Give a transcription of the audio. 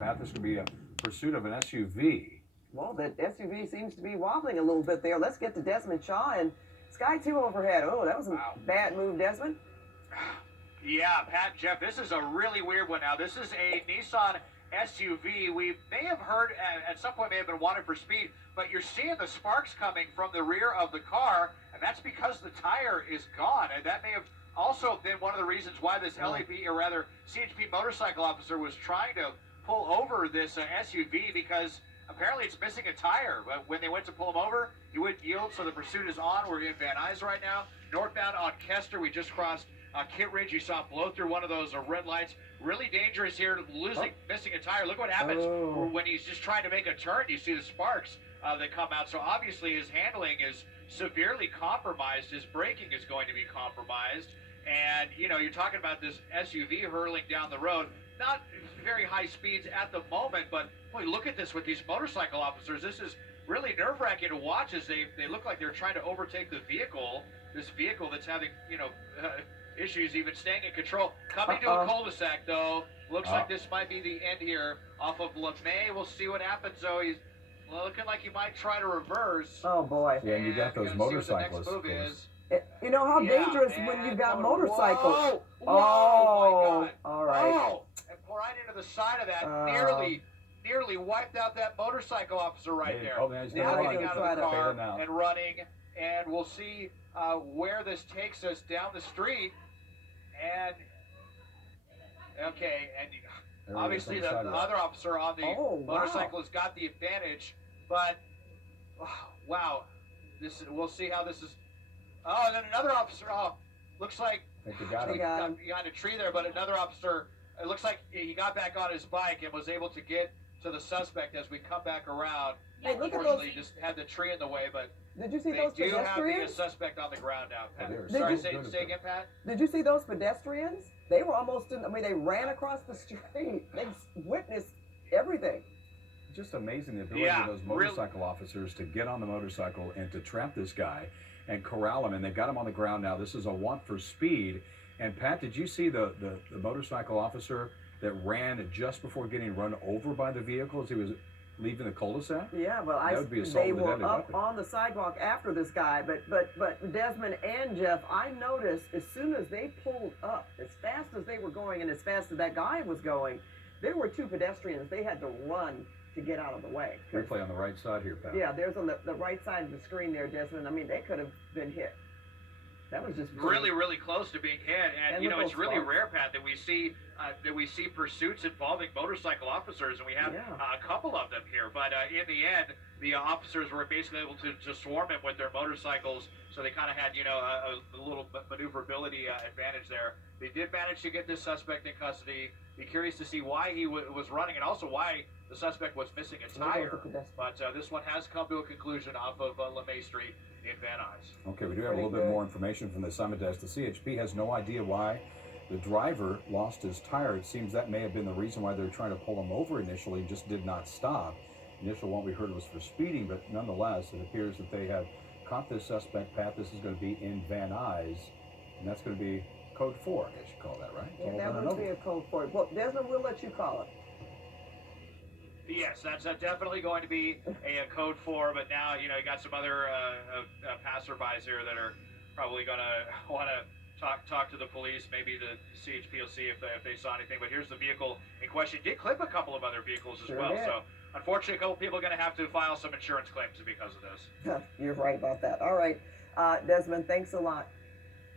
Pat, this could be a pursuit of an SUV. Well, that SUV seems to be wobbling a little bit there. Let's get to Desmond Shaw and Sky 2 overhead. Oh, that was a bad move, Desmond. Yeah, Pat, Jeff, this is a really weird one now. This is a Nissan SUV. We may have heard at some point may have been wanted for speed, but you're seeing the sparks coming from the rear of the car, and that's because the tire is gone. And that may have also been one of the reasons why this LAP, or rather CHP motorcycle officer, was trying to pull over this SUV, because apparently it's missing a tire. When they went to pull him over, he wouldn't yield, so the pursuit is on. We're in Van Nuys right now. Northbound on Kester, we just crossed Kit Ridge. You saw him blow through one of those red lights. Really dangerous here, missing a tire. Look what happens when he's just trying to make a turn. You see the sparks that come out. So obviously his handling is severely compromised. His braking is going to be compromised. And, you know, you're talking about this SUV hurling down the road. Not very high speeds at the moment, but boy, look at this with these motorcycle officers. This is really nerve-wracking to watch as they look like they're trying to overtake the vehicle, this vehicle that's having, issues even staying in control. Coming to a cul-de-sac, though. Looks like this might be the end here off of LeMay. We'll see what happens, though. He's looking like he might try to reverse. Oh, boy. Yeah, and you got those motorcyclists. You know how dangerous when you've got motorcycles. Whoa, oh, my God. All right. Oh, and right into the side of that, nearly wiped out that motorcycle officer right there. Oh, man, he's now getting out of the car and running, and we'll see where this takes us down the street. And okay, and obviously the other officer on the motorcycle has got the advantage, but wow, we'll see how this is. Oh, and then another officer. Oh, looks like I think he got him behind a tree there, but another officer. It looks like he got back on his bike and was able to get to the suspect as we come back around. Hey, look at Unfortunately, just had the tree in the way, but did you see they those do have pedestrians? the suspect on the ground now, Pat. Sorry, say again, Pat? Did you see those pedestrians? They were almost they ran across the street. They witnessed everything. Just amazing the ability of those motorcycle officers to get on the motorcycle and to trap this guy and corral him. And they got him on the ground now. This is a want for speed. And Pat, did you see the motorcycle officer that ran just before getting run over by the vehicle as he was leaving the cul-de-sac? Yeah, well, they were up on the sidewalk after this guy, but Desmond and Jeff, I noticed as soon as they pulled up, as fast as they were going and as fast as that guy was going, there were two pedestrians. They had to run to get out of the way. Replay on the right side here, Pat. Yeah, there's on the right side of the screen there, Desmond. I mean, they could have been hit. That was just really close to being hit, and you know it's really rare, Pat, that we see pursuits involving motorcycle officers, and we have a couple of them here. But in the end, the officers were basically able to swarm him with their motorcycles, so they kind of had a little maneuverability advantage there. They did manage to get this suspect in custody. Be curious to see why he was running, and also why the suspect was missing a tire. But this one has come to a conclusion off of LeMay Street in Van Nuys. Okay, we do have a little bit more information from the summit desk. The CHP has no idea why the driver lost his tire. It seems that may have been the reason why they were trying to pull him over initially, just did not stop. The initial one we heard was for speeding, but nonetheless, it appears that they have caught this suspect. Pat, this is going to be in Van Nuys, and that's going to be code 4, I guess you call that, right? Yeah, that would be a code 4. Well, Desmond, we'll let you call it. Yes, that's definitely going to be a code 4, but now, you got some other passerbys here that are probably going to want to talk to the police. Maybe the CHP will see if they saw anything, but here's the vehicle in question. Did clip a couple of other vehicles as well, so unfortunately a couple people are going to have to file some insurance claims because of this. You're right about that. All right, Desmond, thanks a lot.